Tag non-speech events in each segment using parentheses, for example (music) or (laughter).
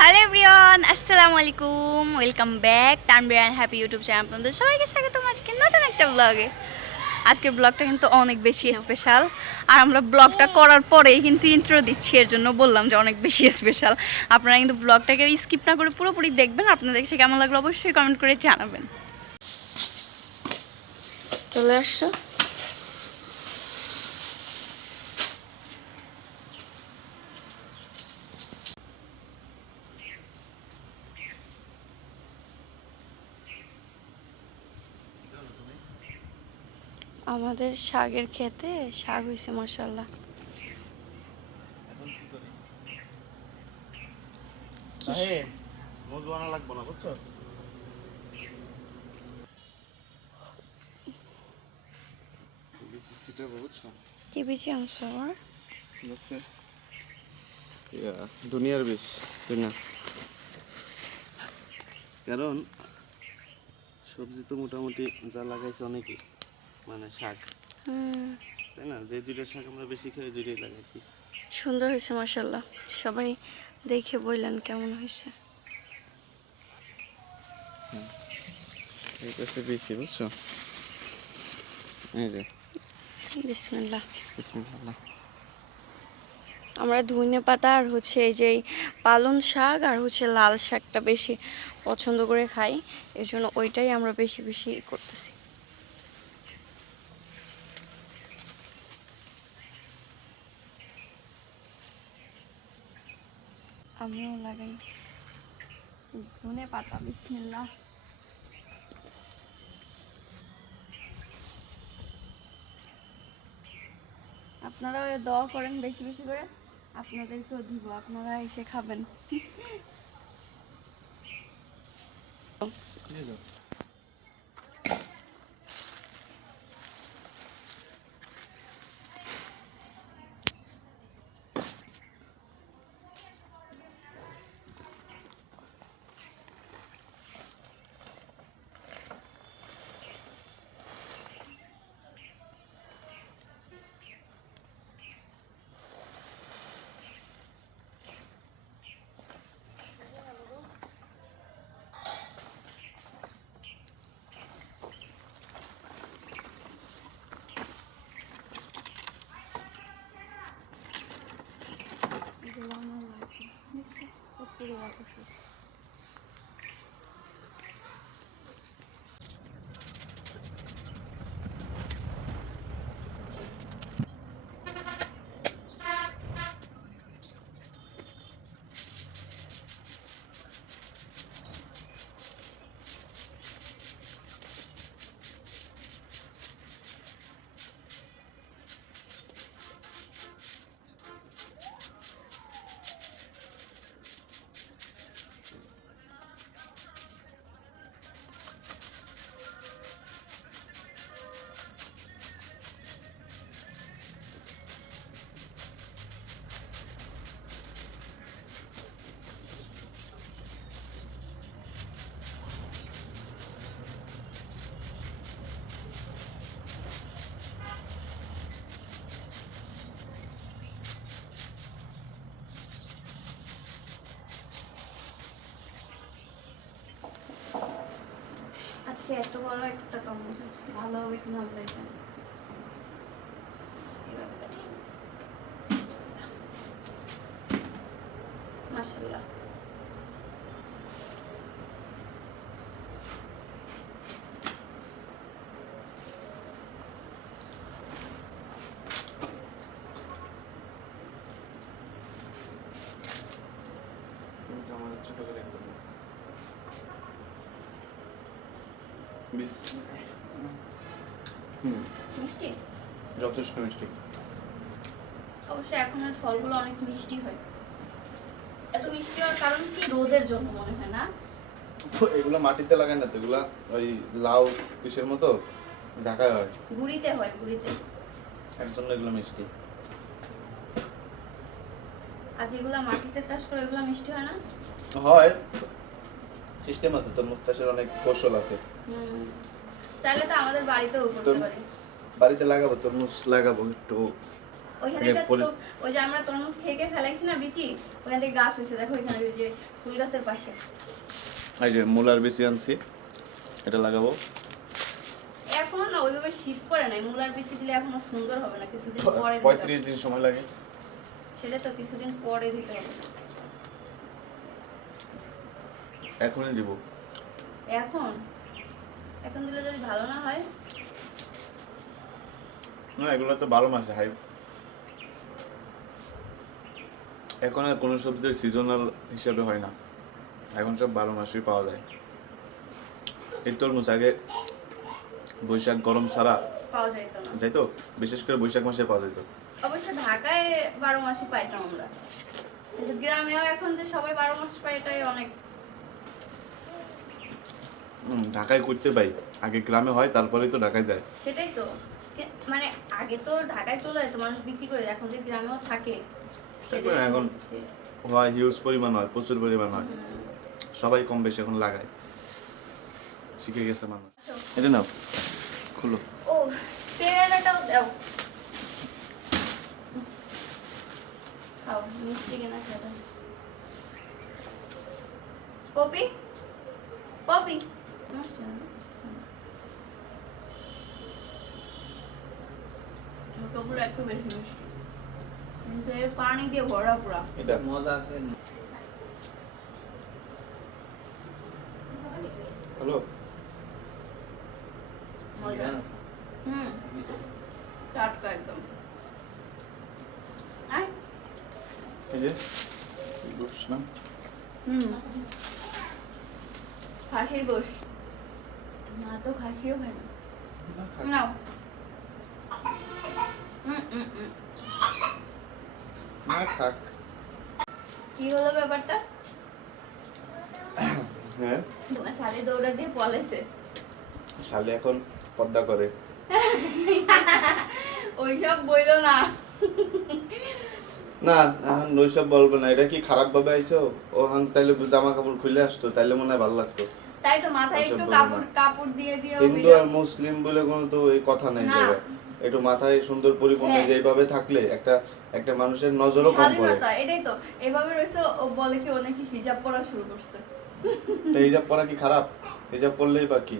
Hello everyone আসসালামু আলাইকুম welcome back টানবিরান হ্যাপি ইউটিউব চ্যানেল আপনাদের সবাইকে স্বাগতম আজকে নতুন একটা ব্লগে আজকের ব্লগটা কিন্তু অনেক বেশি স্পেশাল আর আমরা ব্লগটা করার পরেই কিন্তু ইন্ট্রো দিচ্ছি এর জন্য বললাম যে অনেক বেশি স্পেশাল আপনারা কিন্তু ব্লগটাকে স্কিপ না করে পুরোপুরি দেখবেন। আপনাদের সে কেমন লাগল অবশ্যই কমেন্ট করে জানাবেন। চলে আসছো? আমাদের শাকের খেতে শাক হয়েছে মশাল্লা কি আনছো আমার দুনিয়ার দুনিয়া কারণ সবজি তো মোটামুটি যা লাগাইছে অনেকই। মানে শাক। হুম। তাই না? যে দুইটা শাক আমরা বেশি খাই দুইটাই লাগাইছি। সুন্দর হয়েছে মাসাল্লাহ সবাই দেখে বললেন কেমন হয়েছে। হচ্ছে বেশি বুঝছ? এই যে। বিসমিল্লাহ। বিসমিল্লাহ। আমরা ধনে পাতা আর হচ্ছে এই যে এই পালং শাক আর হচ্ছে লাল শাকটা বেশি পছন্দ করে খাই। এই জন্য ওইটাই আমরা বেশি বেশি করতেছি। আমিও লাগাই। ধনে পাতা বিসমিল্লা আপনারা দোয়া করেন বেশি বেশি করে, আপনাদেরকেও দিব, আপনারা এসে খাবেন এগুলো আমার লাগবে দেখছ কতগুলো আজকে এত বড় একটা তরমুজ ভালো হবে কি না এভাবে কাটি মাশাআল্লাহ আমার ছোট করে একদম বিস হুম মিষ্টি যথেষ্ট মিষ্টি। অবশ্য এখন আর ফলগুলো অনেক মিষ্টি হয়। এত মিষ্টি হওয়ার কারণ কি? রোদের জন্য মনে হয় না? (laughs) এগুলো মাটিতে লাগায় না তো এগুলা ওই লাউ কিসের মতো ঝাঁকায় হয়। গুড়িতে হয় গুড়িতে। এর জন্য এগুলো মিষ্টি। যেগুলো মাটিতে চাষ করে এগুলো মিষ্টি হয় না? হয়। সিস্টেম আছে তরমুজ চাষের অনেক কৌশল আছে। হুম। চাইলে তো আমাদের বাড়িতেও করতে পারি। বাড়িতে লাগাবো তরমুজ লাগাবো একটু। ওইখানে ওই যে আমরা তরমুজ খেয়ে খেয়ে ফেলাইছি না বিচি? ওখান থেকে গাছ হয়েছে দেখো ওই যে ফুল গাছের পাশে। এই যে মূলার বেশি আনছি এটা লাগাবো। এখন না ওইভাবে শীত পড়ে নাই মূলার বিচি দিলে এখনও সুন্দর হবে না কিছুদিন পরে। পঁয়ত্রিশ দিন সময় লাগে। সেটা তো কিছুদিন পরে দিতে হবে। এখনই দিব। এখন? এখন দিলে যদি ভালো না হয়? না এগুলো তো বারো মাসে হাই। এখন আর কোনো সবজি সিজনাল হিসাবে হয় না। এখন সব বারো মাসেই পাওয়া যায়। এই তরমুজ আগে বৈশাখ গরম ছাড়া পাওয়া যেত না। যাই তো বিশেষ করে বৈশাখ মাসে পাওয়া যেত অবশ্য ঢাকায় বারো মাসই পাইতাম আমরা। কিন্তু গ্রামেও এখন যে সবাই বারো মাস পায় এটাই অনেক। ঢাকায় করতে পাই। আগে গ্রামে হয় তারপরেই তো ঢাকায় যায়। সেটাই তো। মানে আগে তো ঢাকায় চলে যেত মানুষ বিক্রি করে এখন যে গ্রামেও থাকে এখন- হয় হিউজ পরিমাণ হয় প্রচুর পরিমাণ হয়। সবাই কম বেশি এখন লাগায়। শিখে গেছে মানুষ। এটা নাও খুলো। ও পেয়ারাটাও দাও। খাও মিষ্টি কিনা খেতে পপি? পপি? না? একটু বেশি মিষ্টি কিন্তু এর পানি দিয়ে ভরা পুরা। এটা। মজা আছে। হ্যালো মজা হুম টাটকা একদম আয় এই যে বসলাম হুম খাসির গোশ মা তো খাসিও খায় না নাও হুম হুম হুম না খাক কি হলো ব্যাপারটা হ্যাঁ তোমার শালি দৌড়া দিয়ে পলাইছে শালে এখন পদ্মা করে। (laughs) ওইসব বইলো না। না এখন ওইসব বলব না। এটা কি খারাপ ভাবে আইছো ওখান তাইলে জামা কাপড় খুলে আসতো তাইলে মনে হয় ভালো লাগতো। তাই তো মাথায় একটু কাপড় কাপড় দিয়ে দিয়ে হিন্দু আর মুসলিম বলে কোনো তো এই কথা নাই না। একটু মাথায় সুন্দর পরিপূর্ণ হ্যাঁ। যেভাবে থাকলে একটা একটা মানুষের নজরও কম পড়ে। এটাই তো। এভাবে রয়েছে ও বলে কি ও নাকি হিজাব পরা শুরু করছে। তো হিজাব পরা কি খারাপ? হিজাব পরলেই বা কি?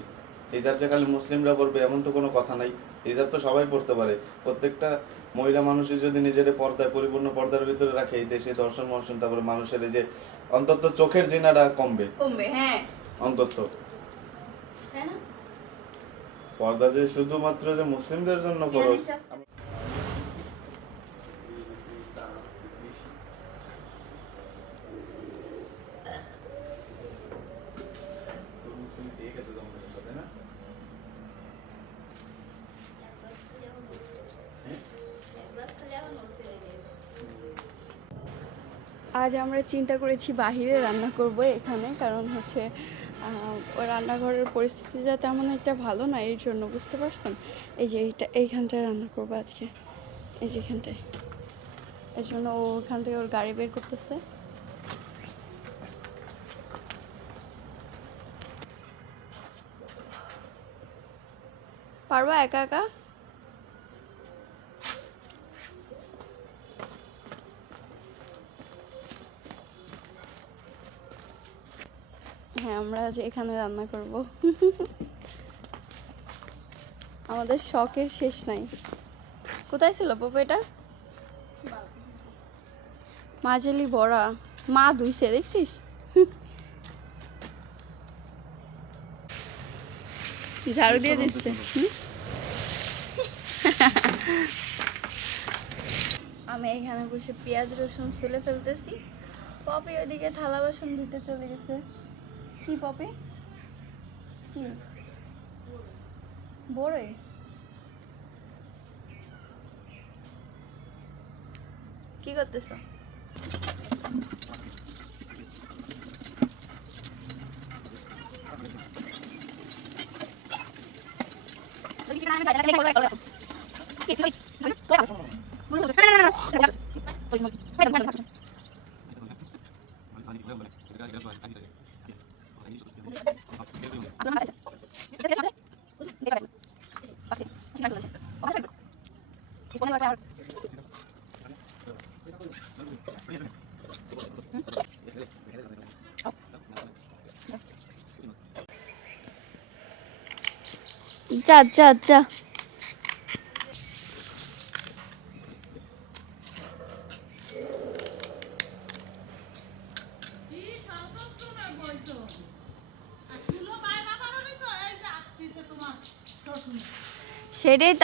হিজাব যে খালি মুসলিমরা পড়বে এমন তো কোনো কথা নাই। হিজাব তো সবাই পড়তে পারে। প্রত্যেকটা মহিলা মানুষই যদি নিজের পর্দায় পরিপূর্ণ পর্দার ভিতরে রাখে এই দেশে দর্শন মর্শন তারপরে মানুষের এই যে অন্তত চোখের জিনাটা কমবে। কমবে হ্যাঁ। অন্তত। পর্দা যে শুধুমাত্র যে মুসলিমদের জন্য জ্ঞান আজ আমরা চিন্তা করেছি বাহিরে রান্না করব এখানে, কারণ হচ্ছে রান্নাঘরের পরিস্থিতিটা তেমন একটা ভালো না এই জন্য বুঝতে পারছেন? এই যে এইটা, এইখানটায় রান্না করব আজকে, এই যে এখানটায়। এই জন্য ও ওখান থেকে ওর গাড়ি বের করতেছে। পারবা একা একা? আমরা আজ এখানে রান্না করব। আমাদের শখের শেষ নাই। কোথায় ছিল পপু এটা? মাঝেলি বড়া। মা ধুইছে, দেখছিস? ঝাড়ু দিয়ে দিচ্ছে। আমি এখানে বসে পেঁয়াজ রসুন ছুলে ফেলতেছি। পপি ওইদিকে থালা বাসন ধুতে চলে গেছে। কি পপি কি? বড়ই কি করতেছ? Gracias. (laughs) (laughs) (laughs) 자, 자, 자.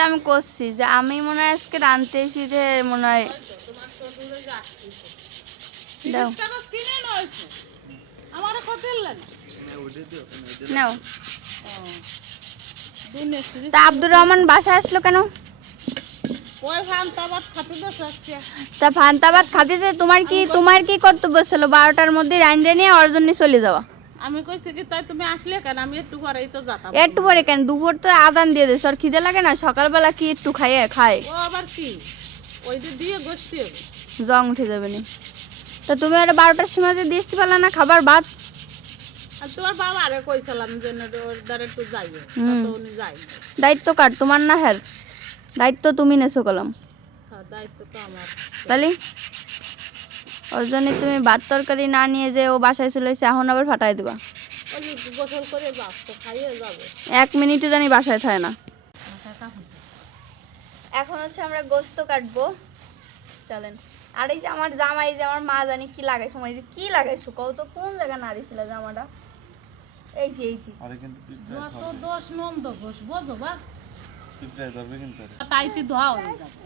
আমি করছি যে আমি মনে হয় আজকে এসি যে মনে হয় দাও। নাও। তা আব্দুর রহমান বাসা আসলো কেন? তা ফান্তাবাদ খাতেছে তোমার কি তোমার কি কর্তব্য ছিল? বারোটার মধ্যে রাইন নিয়ে ওর জন্য চলে যাওয়া। আমি কইছি কি তাই তুমি আসলে কেন? আমি একটু পরেই তো যেতাম। একটু পরে কেন? দুপুর তো আদান দিয়ে দিস আর খিদে লাগে না? সকালবেলা কি একটু খাইয়ে খায়? ও আবার কি? ওই যে দিয়ে গোষ্ঠী জং উঠে যাবে নি। তা তুমি আর বারোটার সময় যে দিয়ে আসতে পারলা না খাবার ভাত? আর তোমার বাবা আরে কইছিলাম যে ওর দ্বারা একটু। তো উনি যাই দায়িত্ব কার? তোমার না হ্যার দায়িত্ব তুমি নেছো কলম। হ্যাঁ, দায়িত্ব তো আমার। তাহলে? ওর জন্য তুমি ভাত তরকারি না নিয়ে যে ও বাসায় চলে এসে এখন আবার ফাটাই দিবা। তো এক মিনিটও জানি বাসায় থাকে না। এখন হচ্ছে আমরা গোস্ত কাটবো। চলেন। আর এই যে আমার জামাই যে আমার মা জানি কি লাগাইছো যে কি লাগাইছো কত কোন জায়গা নাড়িছিল জামাটা? এই যে এই যে। আরে কিন্তু ধরবে। দোষ নন্দ ঘোষ বোঝো বা। তাইতে ধোয়া হয়ে যাবে।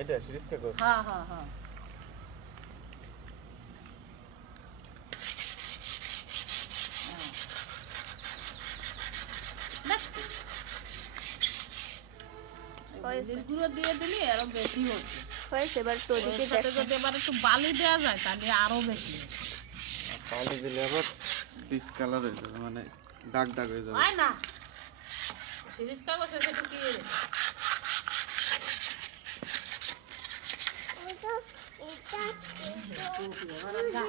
এটা সিরিজকে কর হ্যাঁ হ্যাঁ হ্যাঁ গুঁড়ো দিয়ে দিলি আরও বেশি হচ্ছে। হয়েছে এবার একটু ওদিকে দেখো? যদি এবার একটু বালি দেওয়া যায় তাহলে আরও বেশি হবে। পালি দিলে আবার ডিস হয়ে যাবে মানে দাগ দাগ হয়ে যাবে। হয় না। সিরিজ কাগজে সেটা কি 我我让他干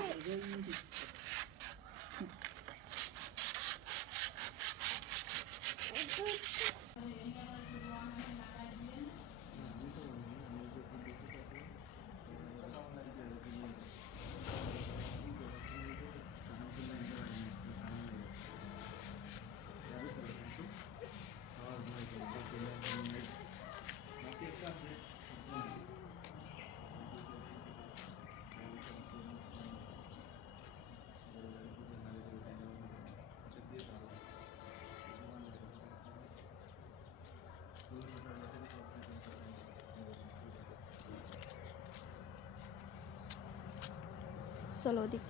চলো ওদিক।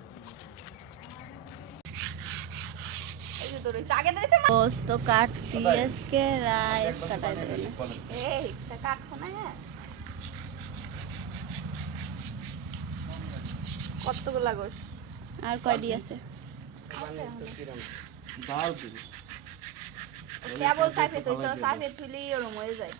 গোস্ত কাটছি আজকে রায় কাটাই দেবে এই তা কাটবো হ্যাঁ। কতগুলা গোস আর কয়টি আছে? দাও দিবি কেবল সাফে থইছ সাফে থুলি ওরম হয়ে যায়।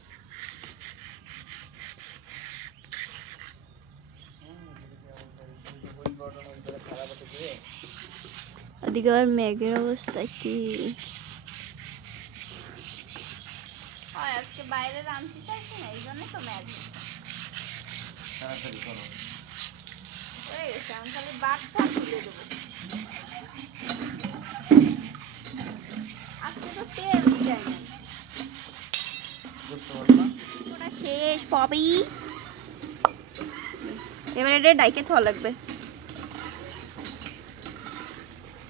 ওদিকে আবার মেঘের অবস্থা কি আজকে বাইরে রাঁধতে চাইছি না এই জন্য তো ম্যাগ তাড়াতাড়ি করো হয়ে গেছে আমি খালি বাটটা তুলে দেবো আজকে তো তেল শেষ পবি এবার এটা ডাইকে থোয়া লাগবে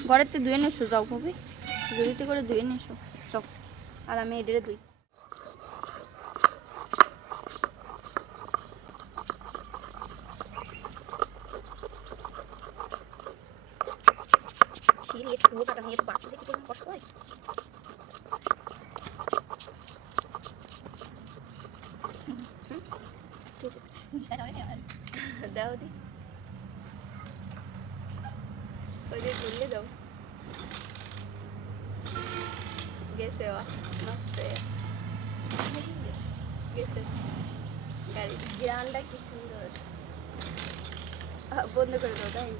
ঘরের তো ধুয়ে নেছো যাও পবি জড়িতে করে ধুয়ে নেছো চক আর আমি এটারে ধুই। কষ্ট হয়। দাও দি। যে তুললে দাও গেছে ও নষ্ট গেছে গাড়ি গ্রাউন্ডটা কি সুন্দর বন্ধ করে দাও তাই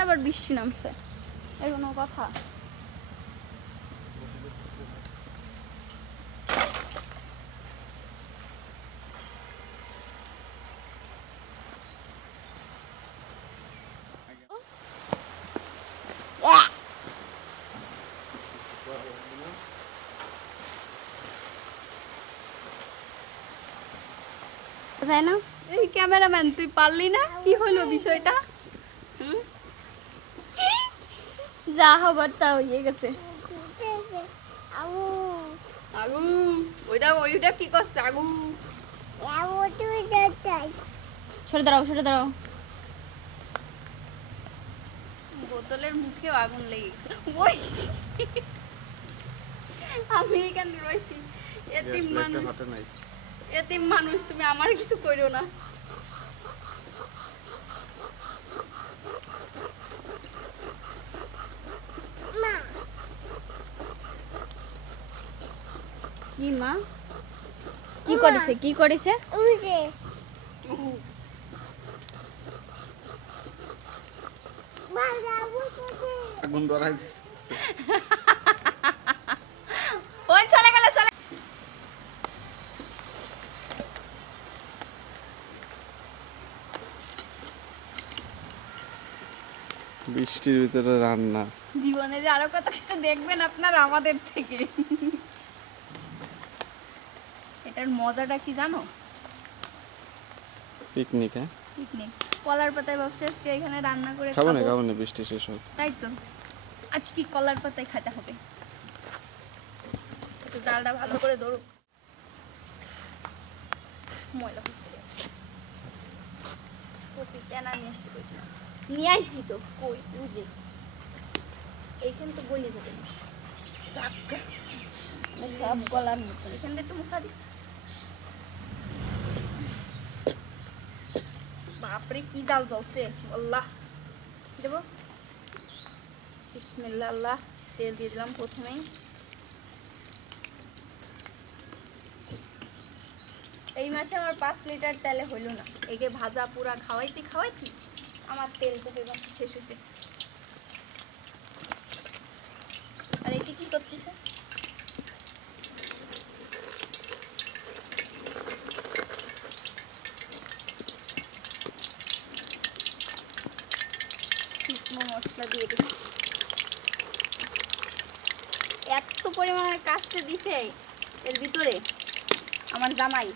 আবার বৃষ্টি নামছে। কথা। যায় না। এই ক্যামেরাম্যান তুই পারলি না? কি হলো বিষয়টা হুম? যা হবার তা হয়ে গেছে। আগু ওইটা ওইটা কি করছে? আগু সরে দাঁড়াও সরে দাঁড়াও। বোতলের মুখেও আগুন লেগে গেছে। ওই! আমি এখানে রয়েছি। এতিম মানুষ। এতিম মানুষ তুমি আমার কিছু করো না। কি মা? কি করেছে? কি করেছে? আগুন ধরাই দিছে। (laughs) ওই চলে গেল চলে বৃষ্টির ভিতরে রান্না। জীবনে যে আরও কত কিছু দেখবেন আপনারা আমাদের থেকে। এটার মজাটা কি জানো? পিকনিক হ্যাঁ? পিকনিক। কলার পাতায় ভাবছি আজকে এখানে রান্না করে খাব না খাব। না বৃষ্টি শেষ হোক। তাই তো। আজকে কলার পাতায় খেতে হবে? জালটা ভালো করে ধরুক ময়লা কেনা নিয়ে আসতে কইছিলাম নিয়ে আইছি তো। কই? বুঝে এইখান তো গলি যাবে। না। সব গলার মতো এখান থেকে একটু মশা দি বাপরে, কি জাল জ্বলছে? আল্লাহ। দেবো বিসমিল্লাহ, আল্লাহ। তেল দিয়ে দিলাম প্রথমেই। এই মাসে আমার পাঁচ লিটার তেলে হইল না। একে ভাজা পুরা খাওয়াইতে খাওয়াইতে আমার তেল এবার শেষ হয়েছে আর একে কি করতেছে শুকনো মশলা দিয়ে দিচ্ছি এত পরিমাণে দিছে এর ভিতরে, আমার জামাই।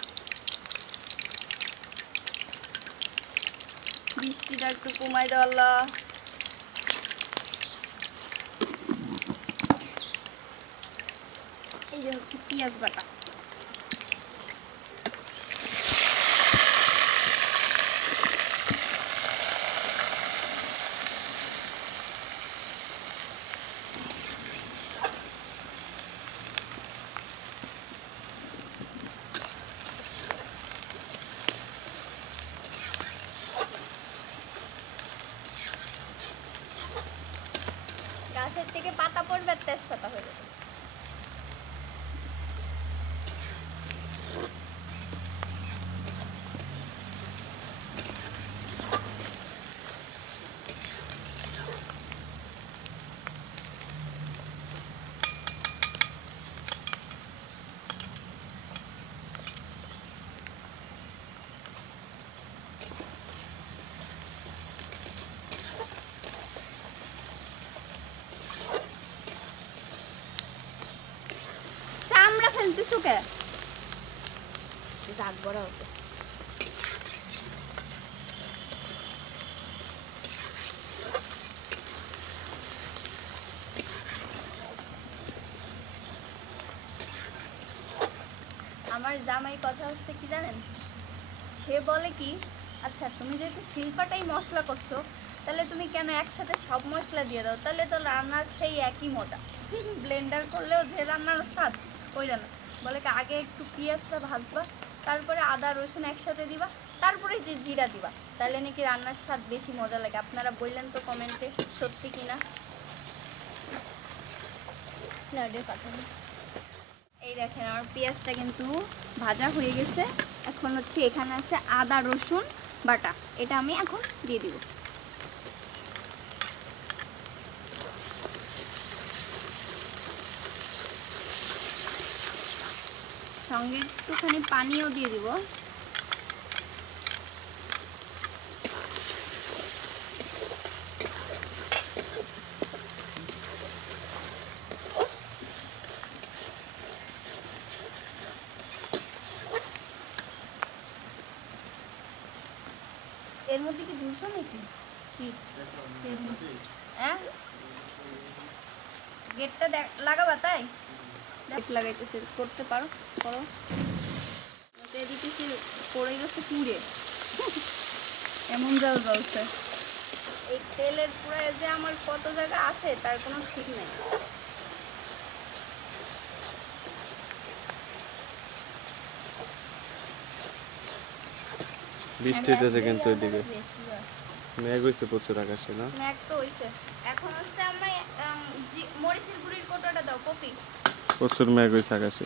বৃষ্টিটা একটু কমাই দাও আল্লাহ। এই যে হচ্ছে পেঁয়াজ বাটা গাছের থেকে পাতা পড়বে আর তেজপাতা হয়ে যাবে চামড়া ফেলতেছো কে দাগ বড় হতো আমার জামাই কথা হচ্ছে কি জানেন? সে বলে কি আচ্ছা তুমি যেহেতু শিল্পাটাই মশলা করছ, তাহলে তুমি কেন একসাথে সব মশলা দিয়ে দাও? তাহলে তো রান্নার সেই একই মজা। ব্লেন্ডার করলেও যে রান্নার স্বাদ ওই রান্না বলে কি, আগে একটু পেঁয়াজটা ভাজবা, তারপরে আদা, রসুন একসাথে দিবা, তারপরে যে জিরা দিবা। তাহলে নাকি রান্নার স্বাদ বেশি মজা লাগে। আপনারা বললেন তো কমেন্টে, সত্যি কিনা? লাডের কথা দেখেন আমার পেঁয়াজটা কিন্তু ভাজা হয়ে গেছে। এখন হচ্ছে এখানে আছে আদা, রসুন, বাটা। এটা আমি এখন দিয়ে দিব। সঙ্গে একটুখানি পানিও দিয়ে দিব। গেটটা দেখ লাগাবা তাই? গেট লাগাইতেছে করতে পারো করো। এদিকে পড়ে গেছে পুড়ে? এমন জল জ্বলছে। এই তেলের পুরায় যে আমার কত জায়গা আছে তার কোনো ঠিক নেই। বৃষ্টি হইতেছে কিন্তু এদিকে মেঘ হয়েছে প্রচুর আকাশে না? ম্যাক তো হইছে। এখন হচ্ছে আমরা মরিচের গুঁড়ির কোটোটা দাও কপি প্রচুর মেঘ হয়েছে আকাশে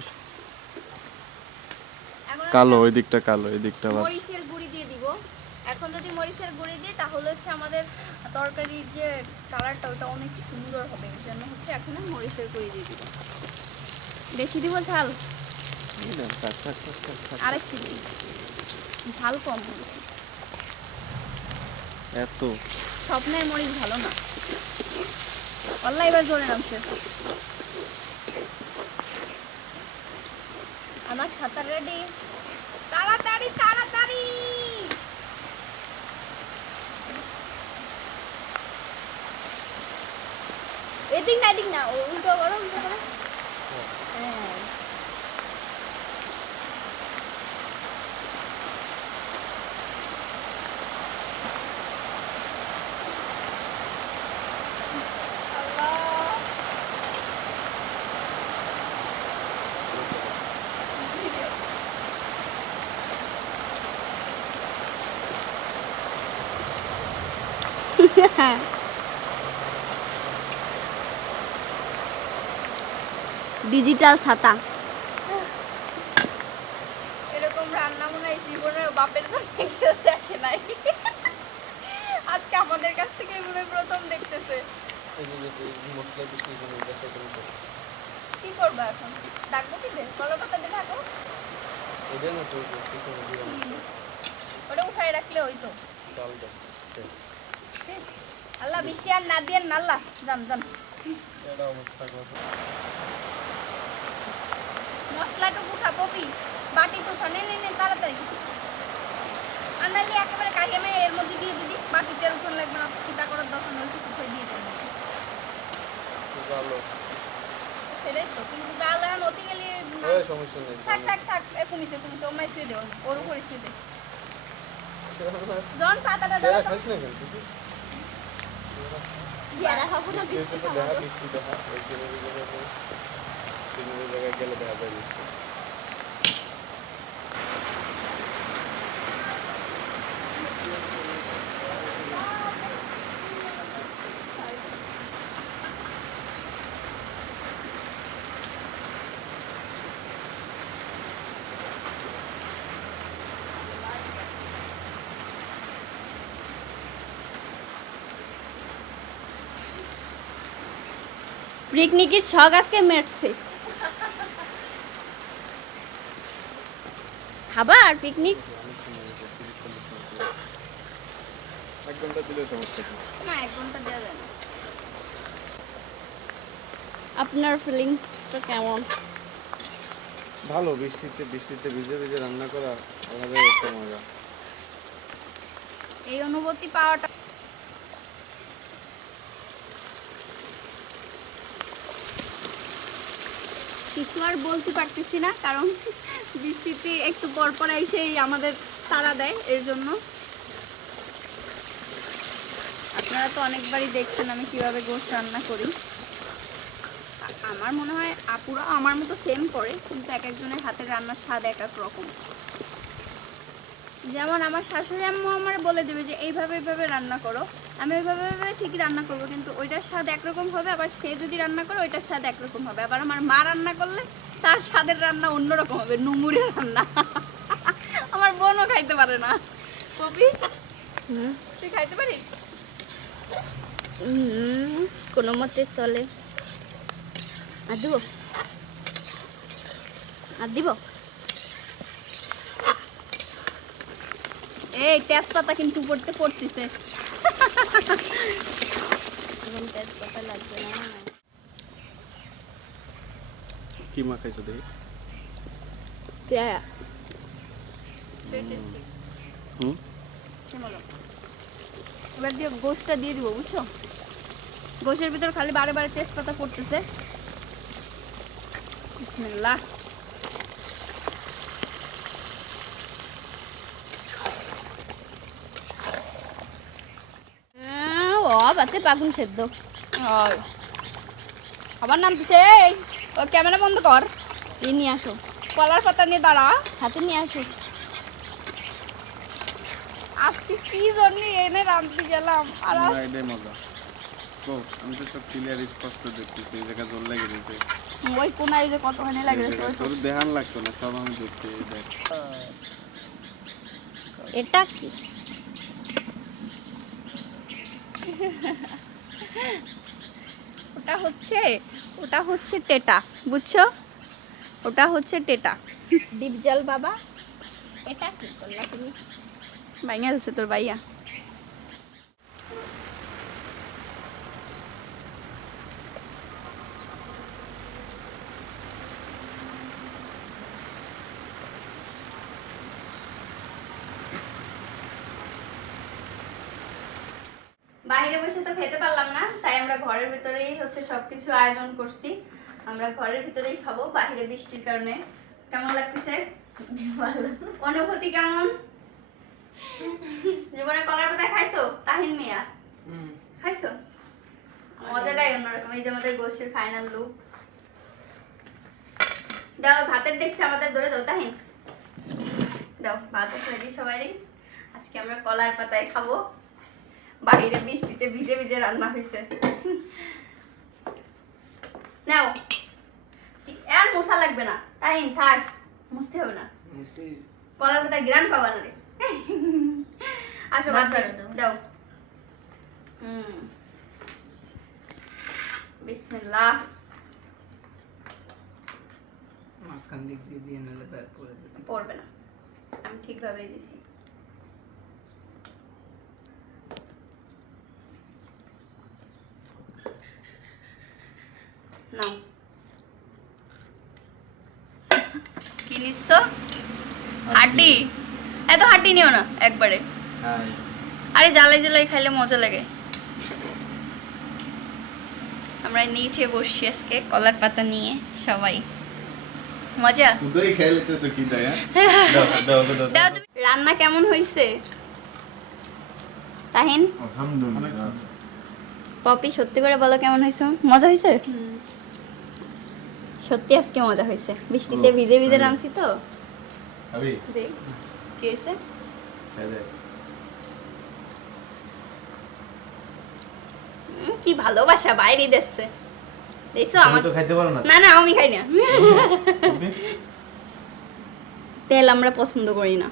কালো ওই দিকটা কালো এই দিকটা মরিচের গুঁড়ি দিয়ে দিব। এখন যদি মরিচের গুঁড়ি দিই তাহলে হচ্ছে আমাদের তরকারির যে কালারটা ওটা অনেক সুন্দর হবে। এর জন্য হচ্ছে এখন মরিচের গুঁড়ি দিয়ে দিব। বেশি দিব ঝাল। আরেকটু ঝাল কম। এত। স্বপ্নের মরিচ ভালো না। পাল্লা এবার জোরে নামছে। আমার খাতা রেডি তাড়াতাড়ি তাড়াতাড়ি! এদিক না এদিক না উল্টো করো উল্টো করো হ্যাঁ আল্লাহ ডিজিটাল ছাতা। এরকম রান্না মনে হয় জীবনে বাপের বাড়ি কেউ দেখে নাই। আজকে আমাদের কাছ থেকে মনে প্রথম দেখতেছে। কি করব এখন? ডাকবো কি দে কলা পাতা দিয়ে ডাকো ওটা উঠাই রাখলে ওই তো। শেষ। আল্লাহ বৃষ্টি আর না দিয়ে নাল্লা। জান জান মশলাটুকু উঠা পপি বাটি তো নে নে নে তাড়াতাড়ি। আর নাহলে একেবারে কাহিয়ে মেয়ে এর মধ্যে দিয়ে দিবি বাটিতে আর উঠান লাগবে না চিন্তা করার দরকার নেই কিছু দিয়ে দেবে। সেটাই তো কিন্তু জাল এখন অতি গেলে সমস্যা নেই থাক থাক থাক কমিছে কমিছে ও মাই ছুঁয়ে দে ওর- ওর উপরে ছুঁয়ে দে। জন পাতাটা দাও তো। না কিন্তু যারা খাব না বৃষ্টি দেখা বৃষ্টি দেখা পিকনিকের শখ আজকে মেটছে। খাবার পিকনিক? এক ঘণ্টা দিলে সমস্যা না এক ঘণ্টা দেওয়া আপনার ফিলিংসটা কেমন? ভালো বৃষ্টিতে বৃষ্টিতে ভিজে ভিজে রান্না করা আলাদাই একটা মজা। এই অনুভূতি পাওয়াটা কিছু আর বলতে পারতেছি না, কারণ বৃষ্টিতে একটু পর পর এসেই আমাদের তাড়া দেয়, এর জন্য। আপনারা তো অনেকবারই দেখছেন আমি কীভাবে গোশ রান্না করি। আমার মনে হয় আপুরা আমার মতো সেম করে, কিন্তু এক একজনের হাতের রান্নার স্বাদ এক এক রকম। যেমন আমার শাশুড়ি আম্মু আমার বলে দেবে যে এইভাবে এইভাবে রান্না করো। আমি ওইভাবে ঠিকই রান্না করব কিন্তু ওইটার স্বাদ একরকম হবে আবার সে যদি রান্না করে ওইটার স্বাদ একরকম হবে। আবার আমার মা রান্না করলে তার স্বাদের রান্না অন্যরকম হবে নুমুরের রান্না। (laughs) আমার বোনও খাইতে পারে না। কপি তুই খাইতে পারিস? কোনো মতে চলে। আর দিব? আর দিব? এই তেজপাতা কিন্তু পড়তে পড়তেছে। তেজপাতা লাগবে না কি মা দেখি? হুম? এবার দিয়ে গোশটা দিয়ে দিব বুঝছ? গোশের ভিতর খালি বারে বারে তেজপাতা পড়তেছে। বিসমিল্লাহ। বাতে পাগুন সেদ্ধ। আবার নাম দিছে ও ক্যামেরা বন্ধ কর। এই নিয়ে আসো। কলার পাতা নিয়ে দাঁড়া। হাতে নিয়ে আসো। আজকে কি জন্য এনে রাঁধতে গেলাম? আর এটাই মজা। তো আমি তো সব ক্লিয়ার স্পষ্ট দেখতেছি এই জায়গা জল লেগে দিয়েছে ওই কোনায় যে কতখানি লাগে এই তোর দেহান লাগতো না সব আমি দেখছি দেখ। এটা কি? ওটা হচ্ছে ওটা হচ্ছে টেটা বুঝছ? ওটা হচ্ছে টেটা। ডিপজল বাবা এটা কি করলা তুমি? হচ্ছে তোর ভাইয়া। বাইরে বসে তো খেতে পারলাম না তাই আমরা ঘরের ভিতরেই হচ্ছে সবকিছু আয়োজন করছি। আমরা ঘরের ভিতরেই খাব বাইরে বৃষ্টির কারণে। কেমন লাগতেছে? অনুভূতি কেমন? জীবনে কলার পাতা খাইছো? তাহিন মিয়া? খাইছো? মজাটাই অন্যরকম এই যে আমাদের গোষ্ঠীর ফাইনাল লুক দাও ভাতের দেখছি আমাদের ধরে দাও তাহিন। দাও ভাত সবারই? আজকে আমরা কলার পাতায় খাব। বাইরে বৃষ্টিতে ভিজে ভিজে রান্না হয়েছে। নাও। আর মশা লাগবে না। তাই থাক মুছতে হবে না। কলার পাতার গ্রাম পাবা না রে। আসো ভাত দাও দাও হুম বিসমিল্লাহ। মাঝখান দিক দিয়ে দিয়ে নিলে ব্যাগ পড়ে যেত পড়বে না। আমি ঠিকভাবেই দিছি। নাও কি নিচ্ছ? হাড্ডি? এত হাড্ডি নিও না একবারে। আরে জ্বালাই জ্বালাই খাইলে মজা লাগে। আমরা নিচে বসছি আজকে কলার পাতা নিয়ে সবাই। মজা? হ্যাঁ? (laughs) রান্না কেমন হয়েছে তাহিন? আলহামদুলিল্লাহ। পপি সত্যি করে বলো কেমন হয়েছে মজা হয়েছে সত্যি আজকে মজা হয়েছে। বৃষ্টিতে ভিজে ভিজে নামছি তো। আবি দেখ কি হয়েছে? ভালোবাসা বাইরে দেখছে দেখছ আমার তো খাইতে পারো না। না না আমি খাই না। তেল আমরা পছন্দ করি না।